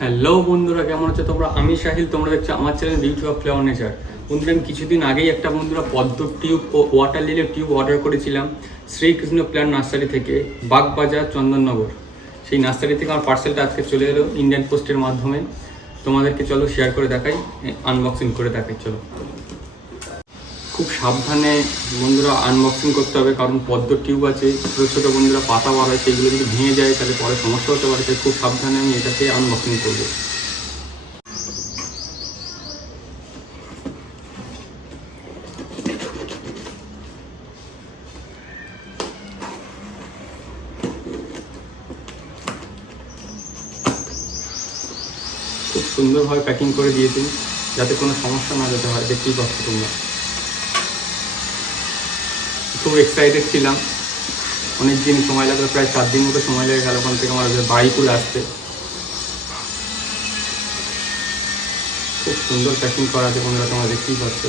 Hello বন্ধুরা, কেমন হচ্ছে তোমরা? আমি সাহিল তোমরা দেখছ আমার channel beauty of flower nature বন্ধুরা, আমি কিছুদিন আগেই একটা বন্ধুরা পদ্ম টিউব ও ওয়াটার লিলের টিউব অর্ডার করেছিলাম শ্রীকৃষ্ণ প্ল্যান নার্সারি থেকে, বাগবাজার, চন্দননগর। সেই নার্সারি থেকে আমার পার্সেলটা আজকে চলে এলো ইন্ডিয়ান পোস্টের মাধ্যমে। তোমাদেরকে চলো শেয়ার করে দেখাই আনবক্সিং করে দেখাই, চলো। খুব সাবধানে বন্ধুরা আনবক্সিং করতে হবে, কারণ পদ্ম টিউব আছে, ছোটো ছোটো বন্ধুরা পাতা বার হয় সেইগুলো যদি ভেঙে যায়, তাহলে পরে সমস্যা হতে পারে, তাই খুব সাবধানে আমি এটাকে আনবক্সিং করব। খুব সুন্দরভাবে প্যাকিং করে দিয়েছেন যাতে কোনো সমস্যা না যেতে হয়, দেখতেই পাচ্ছ তোমরা। খুব এক্সাইটেড ছিলাম। অনেক দিন সময় লাগল, প্রায় চার দিন মতো সময় লেগে গেল ওখান থেকে আমার বাইক করে আসতে। খুব সুন্দর প্যাকিং করা আছে বন্ধুরা, তোমরা দেখতেই পাচ্ছ।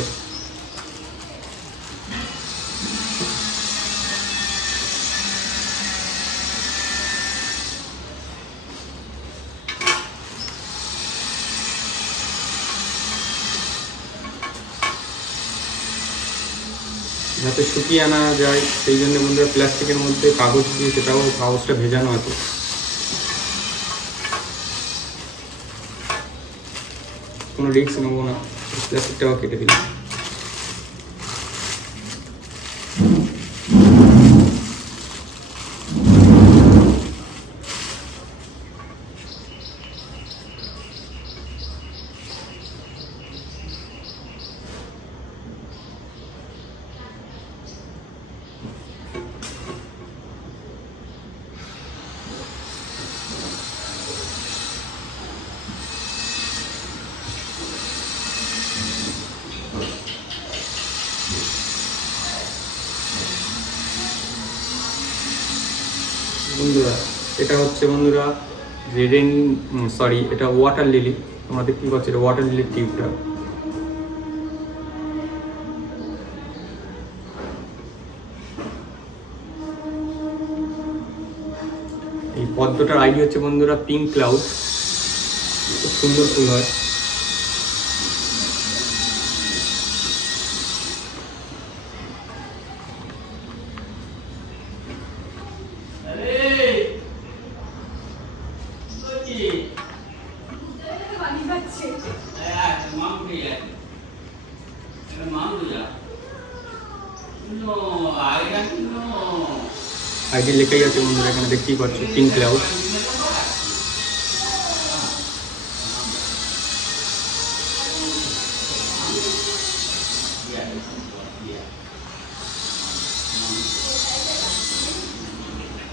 যাতে শুকিয়ে আনা যায়, সেই জন্য বন্ধুরা প্লাস্টিকের মধ্যে কাগজ দিয়ে সেটাও কাগজটা ভেজানো আছে। কোনো রিক্স নেব না প্লাস্টিকটাও কেটে দিলাম। বন্ধুরা, এটা হচ্ছে বন্ধুরা রেডেন সরি এটা ওয়াটার লিলি তোমরা দেখতে পাচ্ছ এটা ওয়াটার লিলির টিউবটা এই পদ্মটার আইডি হচ্ছে বন্ধুরা পিঙ্ক ক্লাউড খুব সুন্দর ফুল হয়। আইডি লেখাই আছে বন্ধুরা এখানে দেখতেই পাচ্ছ পিঙ্ক ক্লাউড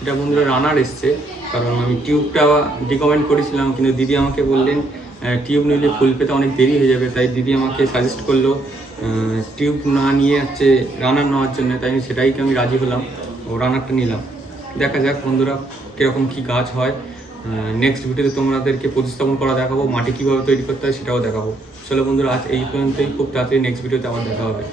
এটা বন্ধুরা রানার এসছে। কারণ আমি টিউবটা রিকমেন্ড করেছিলাম, কিন্তু দিদি আমাকে বললেন টিউব নিলে ফুল পেতে অনেক দেরি হয়ে যাবে, তাই দিদি আমাকে সাজেস্ট করল টিউব না নিয়ে হচ্ছে রানার নেওয়ার জন্য, তাই আমি সেটাইকে আমি রাজি হলাম, ও রানারটা নিলাম। দেখা যাক বন্ধুরা কীরকম কী গাছ হয়। নেক্সট ভিডিওতে তোমাদেরকে প্রতিস্থাপন করা দেখাবো, মাটি কীভাবে তৈরি করতে হয় সেটাও দেখাবো। চলো বন্ধুরা, আজ এই পর্যন্তই, খুব তাড়াতাড়ি নেক্সট ভিডিওতে আবার দেখা হবে।